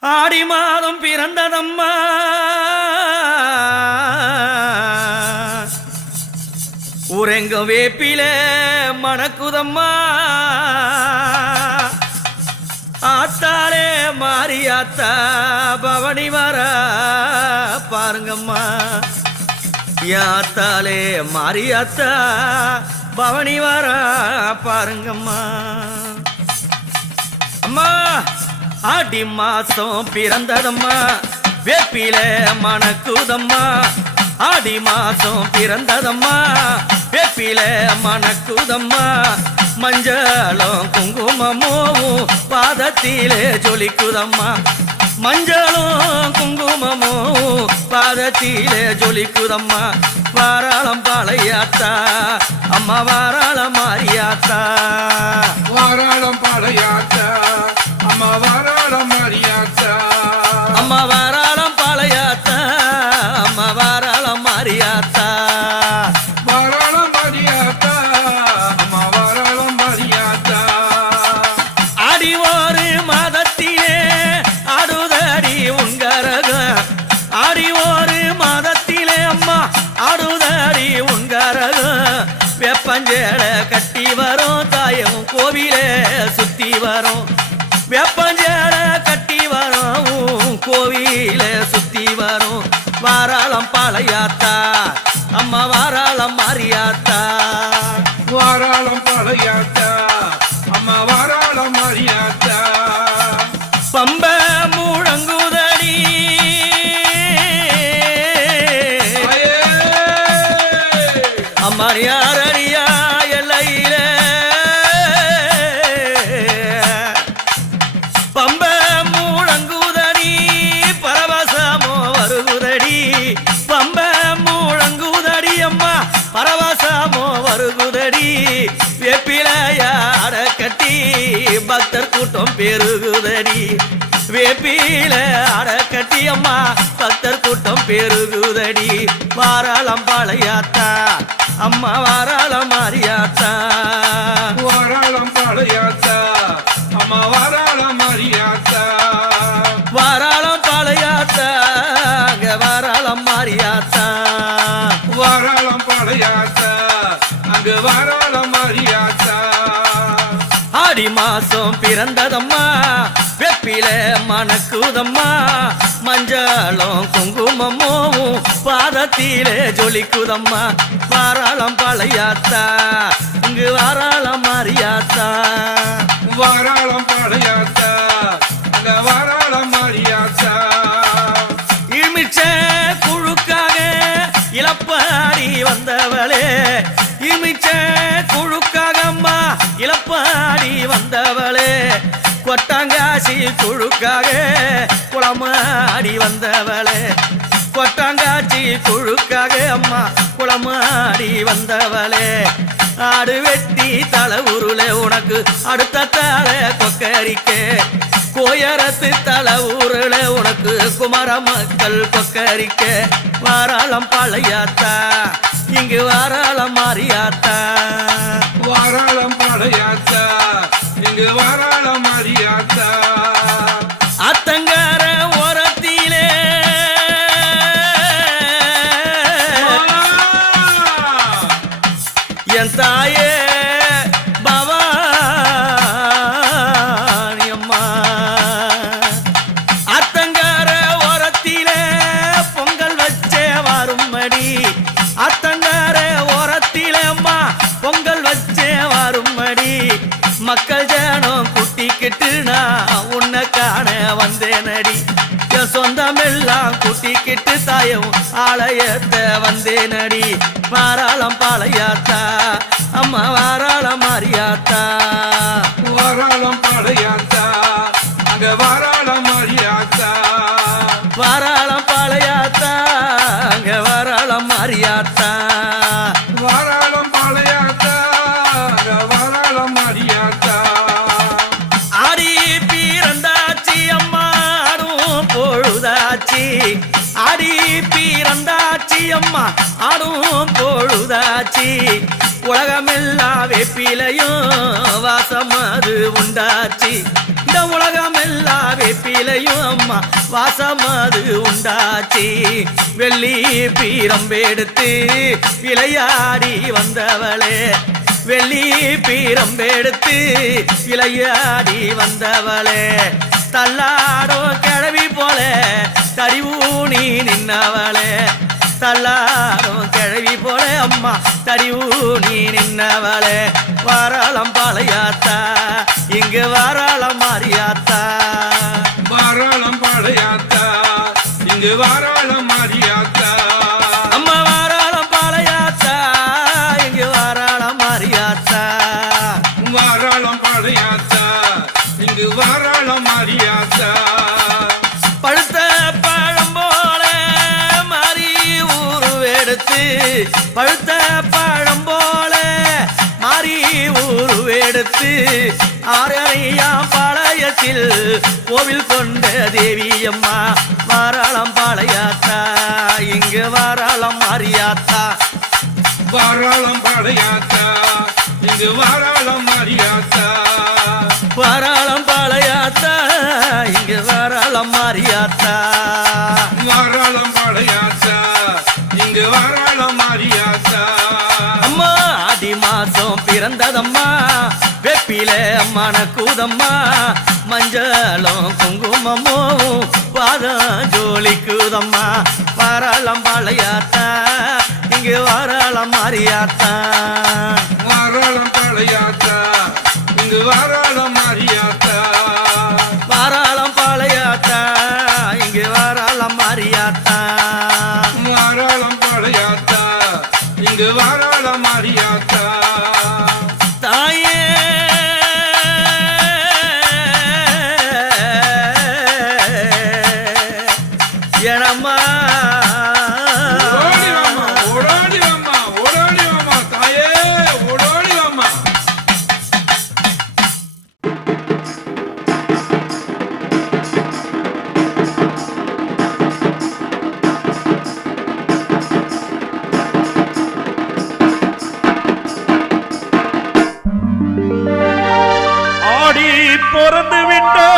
ஆடி மாதம் பிறந்ததம்மா. உறங்க வேப்பில மணக்குதம்மா. ஆத்தாலே மாறியாத்தா பவனி வர பாருங்கம்மா. யாத்தாலே மாறியாத்தா பவனி வர பாருங்கம்மா. அம்மா ஆடி மாசம் பிறந்ததம்மா. வேப்பில மணக்குதம்மா. ஆடி மாசம் பிறந்ததம்மா. வேப்பில மணக்குதம்மா. மஞ்சளும் குங்குமமும் பாதத்திலே ஜொலிக்குதம்மா. மஞ்சளும் குங்குமமும் பாதத்திலே ஜொலிக்குதம்மா. வாராளம் பாளையாத்தா அம்மா வாராளம் மாறியாத்தா. வாராளம் பாளையாத்தா. வெப்பஞ்சேல கட்டி வரும் தாயும் கோவிலே சுத்தி வரும். வெப்பஞ்சேல கட்டி வரும் கோவிலே சுத்தி வரும். வாராளம் பாளையாத்தா அம்மா வாராளம் மாரியாத்தா வாராளம் பாளையாத்தா வேப்பிலையாட கட்டி பக்தர் கூட்டம் பெருகுதடி. வேப்பில அட கட்டி அம்மா பக்தர் கூட்டம் பெருகுதடி. வாராளம் பாளையாத்தா அம்மா வாராளம் அங்கு வாராளம் மாரியாத்தா ஆடி மாசம் பிறந்ததம்மா வெப்பில மணக்குதம்மா மஞ்சளும் குங்குமமும் பாதத்திலே ஜொலிக்குதம்மா. வாராளம் பாளையாத்தா இங்கு வாராளம் மாரியாத்தா வாராளம் பாளையாத்தா அங்க வாராளம் இளப்பாடி வந்தவளே இமிச்ச குழுக்காகம்மா இளப்பாடி வந்தவளே. கொட்டாங்காசி குழுக்காக குளமாடி வந்தவளே. கொட்டாங்காச்சி குழுக்காக அம்மா குளமாடி வந்தவளே. ஆடு வெட்டி தலை உருளை உனக்கு அடுத்த தலை கொக்கரிக்கே. கோயரத்து தல ஊருல உனக்கு குமர மக்கள் கொக்கரிக்க வாராளம் பாளையாத்தா. இங்கு வாராளம் மாறியாத்தா. வாராளம் பாளையாத்தா. இங்கு வாராளம் என் சொந்தமெல்லாம் குட்டிக்கிட்டு தாயும் ஆலயத்த வந்தேனடி. வாராளம் பாளையாத்தா அம்மா வாராளம் மாரியாத்தா வாராளம் பாளையாத்தா அங்க வாராளம் மாரியாத்தா வாராளம் பாளையாத்தா அங்க வாராளம் மாரியாத்தா பொழுதாச்சி அடி பிறந்தாச்சி அம்மா ஆடும் பொழுதாச்சி. உலகமெல்லா வெப்பிலையும் வாசம் அது உண்டாச்சி. இந்த உலகமெல்லா வெப்பிலையும் அம்மா வாசம் அது உண்டாச்சி. வெள்ளி பீரம்பெடுத்து விளையாடி வந்தவளே. வெள்ளி பீரம்பெடுத்து விளையாடி வந்தவளே. தள்ளாடோ கிழவி போல தறிவூனி நின்னவளே. தள்ளாடும் கிழவி போல அம்மா. தறிவூனி நின்னவளே. வாராளம் பாளையாத்தா. இங்கு வாராளம் மாறியாத்தா வாராளம் பாளையாத்தா. இங்கு வாராளம் மாறியாத்தா அம்மா வாராளம் பாளையாத்தா. இங்கு வாராளம் மாறியாத்தா வாராளம் பாளையாத்தா. இங்கு வாராளம் மாறியாத்தா ஊருவெடுத்து ஆரையாம் பாளையத்தில் கோவில் கொண்ட தேவியம்மா வாராளம் பாளையாத்தா இங்கு வாராளம் மாறியாத்தா. வாராளம் பாளையாத்தா இங்கு வாராளம் மாறியாத்தா. வாராளம் பாளையாத்தா இங்கு வாராளம் மாறியாத்தா. பிறந்ததம்மா வெப்பில அம்மான கூதம்மா மஞ்சளும் குங்குமமும் பாதம் ஜோலிக்குதம்மா வாராளம் பழையாத்தா இங்கு வாராளம் மாறியாத்தா. வாராளம் பழையாத்தா இங்கு வாராளம் ஆடி பிறந்து விட்ட